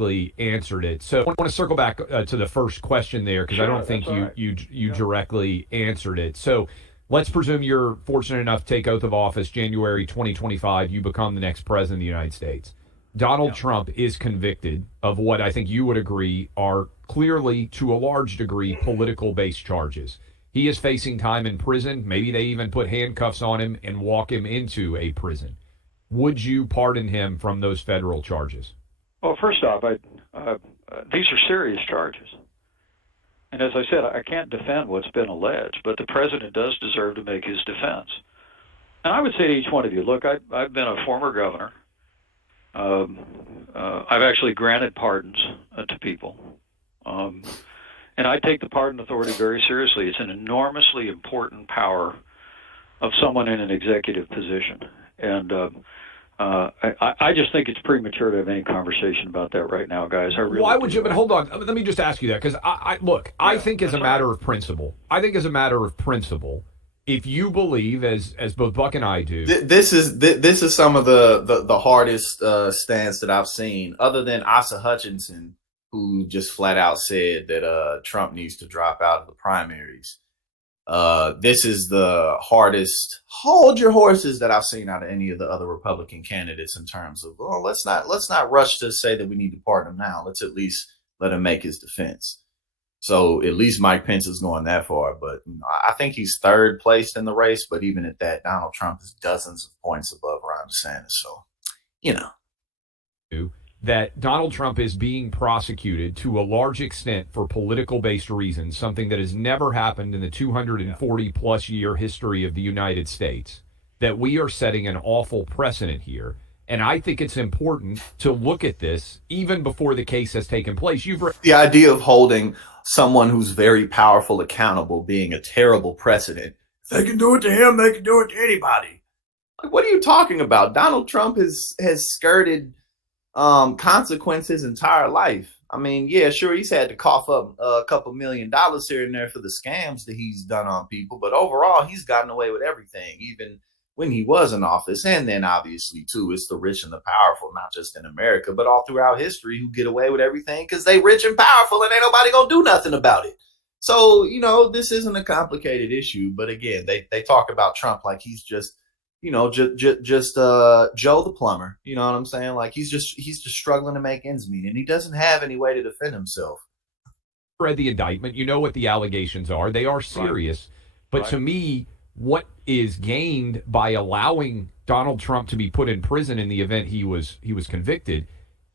directly answered it. So I want to circle back to the first question there because I don't think you directly answered it. So let's presume you're fortunate enough to take oath of office January 2025. You become the next president of the United States. Donald Trump is convicted of what I think you would agree are clearly, to a large degree, political-based charges. He is facing time in prison. Maybe they even put handcuffs on him and walk him into a prison. Would you pardon him from those federal charges? Well, first off, these are serious charges. And as I said, I can't defend what's been alleged, but the president does deserve to make his defense. And I would say to each one of you, look, I've been a former governor. I've actually granted pardons to people. And I take the pardon authority very seriously. It's an enormously important power of someone in an executive position. And I just think it's premature to have any conversation about that right now, guys. I really Why would you? But hold on. Let me just ask you that because I think as a matter of principle, if you believe, as both Buck and I do, this is some of the hardest stance that I've seen, other than Asa Hutchinson, who just flat out said that Trump needs to drop out of the primaries. This is the hardest hold your horses that I've seen out of any of the other Republican candidates in terms of, well, let's not rush to say that we need to pardon him now. Let's at least let him make his defense. So at least Mike Pence is going that far. But I think he's third place in the race. But even at that, Donald Trump is dozens of points above Ron DeSantis. So, that Donald Trump is being prosecuted to a large extent for political-based reasons, something that has never happened in the 240-plus year history of the United States, that we are setting an awful precedent here. And I think it's important to look at this even before the case has taken place. The idea of holding someone who's very powerful accountable being a terrible precedent. If they can do it to him, they can do it to anybody. Like, what are you talking about? Donald Trump has skirted consequence his entire life. I mean, yeah, sure, he's had to cough up a couple $1 million here and there for the scams that he's done on people, but overall, he's gotten away with everything, even when he was in office. And then obviously, too, it's the rich and the powerful, not just in America, but all throughout history, who get away with everything because they rich and powerful and ain't nobody gonna do nothing about it. So, this isn't a complicated issue. But again, they talk about Trump like he's just Joe the plumber. You know what I'm saying? Like he's just struggling to make ends meet, and he doesn't have any way to defend himself. Read the indictment. You know what the allegations are. They are serious. But to me, what is gained by allowing Donald Trump to be put in prison in the event he was convicted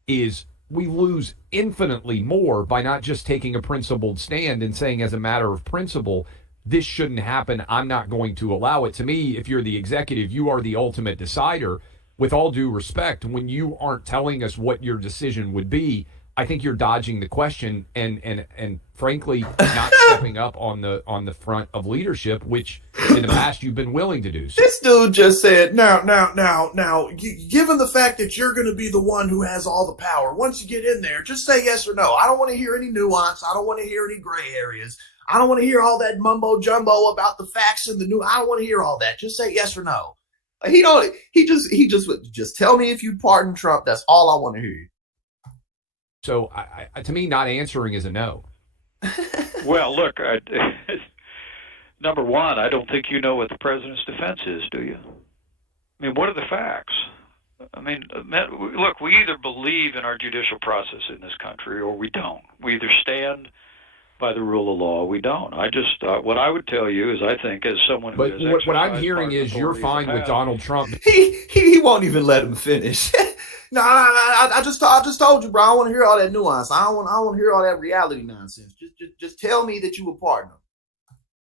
is we lose infinitely more by not just taking a principled stand and saying, as a matter of principle, this shouldn't happen. I'm not going to allow it. To me, if you're the executive, you are the ultimate decider. With all due respect, when you aren't telling us what your decision would be, I think you're dodging the question and frankly not stepping up on the front of leadership, which in the past you've been willing to do. This dude just said, now, given the fact that you're going to be the one who has all the power, once you get in there, just say yes or no. I don't want to hear any nuance. I don't want to hear any gray areas. I don't want to hear all that mumbo jumbo about the facts and I don't want to hear all that. Just say yes or no. He just tell me if you pardon Trump. That's all I want to hear. So to me, not answering is a no. Well, look, number one, I don't think you know what the president's defense is, do you? I mean, what are the facts? I mean, look, we either believe in our judicial process in this country or we don't. We either stand by the rule of law, we don't. I just what I would tell you is, I think, as someone who has what I'm hearing is you're fine with Donald Trump. He won't even let him finish. No, I just told you, bro. I don't want to hear all that nuance. I don't want to hear all that reality nonsense. Just tell me that you will pardon him.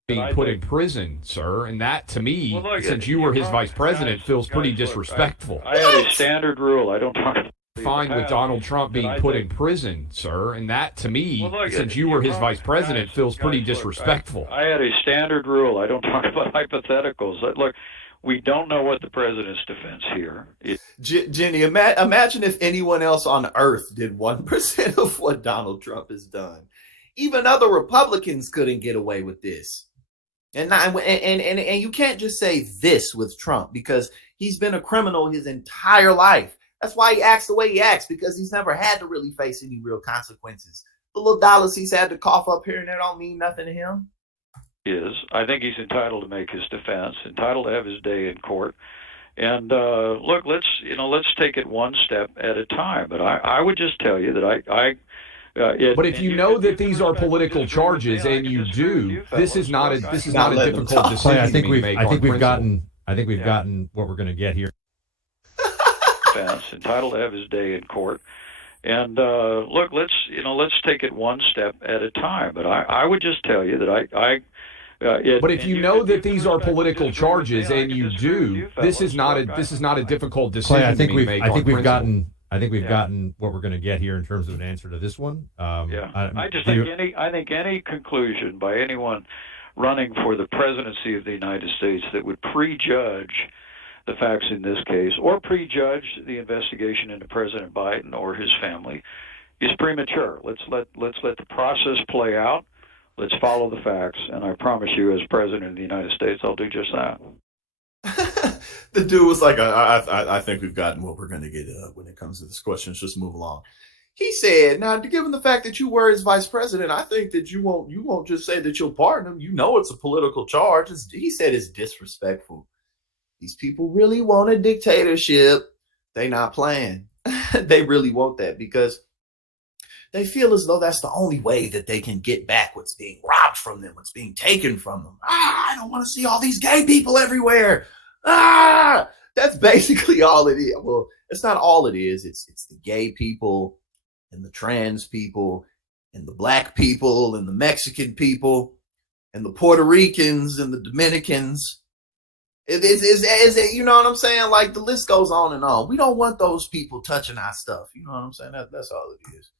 Being put in prison, sir, and that to me, since you were his vice president, feels pretty disrespectful. I have a standard rule. I don't talk. Fine with Donald Trump being put in prison, sir, and that to me, since you were his vice president, feels pretty disrespectful. I had a standard rule. I don't talk about hypotheticals. Look, we don't know what the president's defense here is. Jenny, imagine if anyone else on earth did 1% of what Donald Trump has done. Even other Republicans couldn't get away with this. And you can't just say this with Trump, because he's been a criminal his entire life. That's why he acts the way he acts, because he's never had to really face any real consequences. The little dollars he's had to cough up here and there don't mean nothing to him. I think he's entitled to make his defense, entitled to have his day in court. And look, let's take it one step at a time. But I would just tell you that but if you know that these are political charges, and you do, this is not a difficult decision. I think we've gotten what we're going to get here. Defense, entitled to have his day in court. And look, let's take it one step at a time. But I would just tell you that but if you know that these are political charges, and you do, this is not a difficult decision. Clay, I think we've gotten what we're going to get here in terms of an answer to this one. I think any conclusion by anyone running for the presidency of the United States that would prejudge the facts in this case, or prejudge the investigation into President Biden or his family, is premature. Let's let the process play out. Let's follow the facts, and I promise you, as President of the United States, I'll do just that. The dude was like, I think we've gotten what we're going to get when it comes to this question. Let's just move along. He said, now, given the fact that you were his vice president, I think that you won't just say that you'll pardon him. You know it's a political charge. He said it's disrespectful. These people really want a dictatorship. They not playing. They really want that because they feel as though that's the only way that they can get back what's being robbed from them, what's being taken from them. I don't want to see all these gay people everywhere. That's basically all it is. Well, it's not all it is. It's the gay people and the trans people and the black people and the Mexican people and the Puerto Ricans and the Dominicans. It, you know what I'm saying? Like, the list goes on and on. We don't want those people touching our stuff. You know what I'm saying? That's all it is.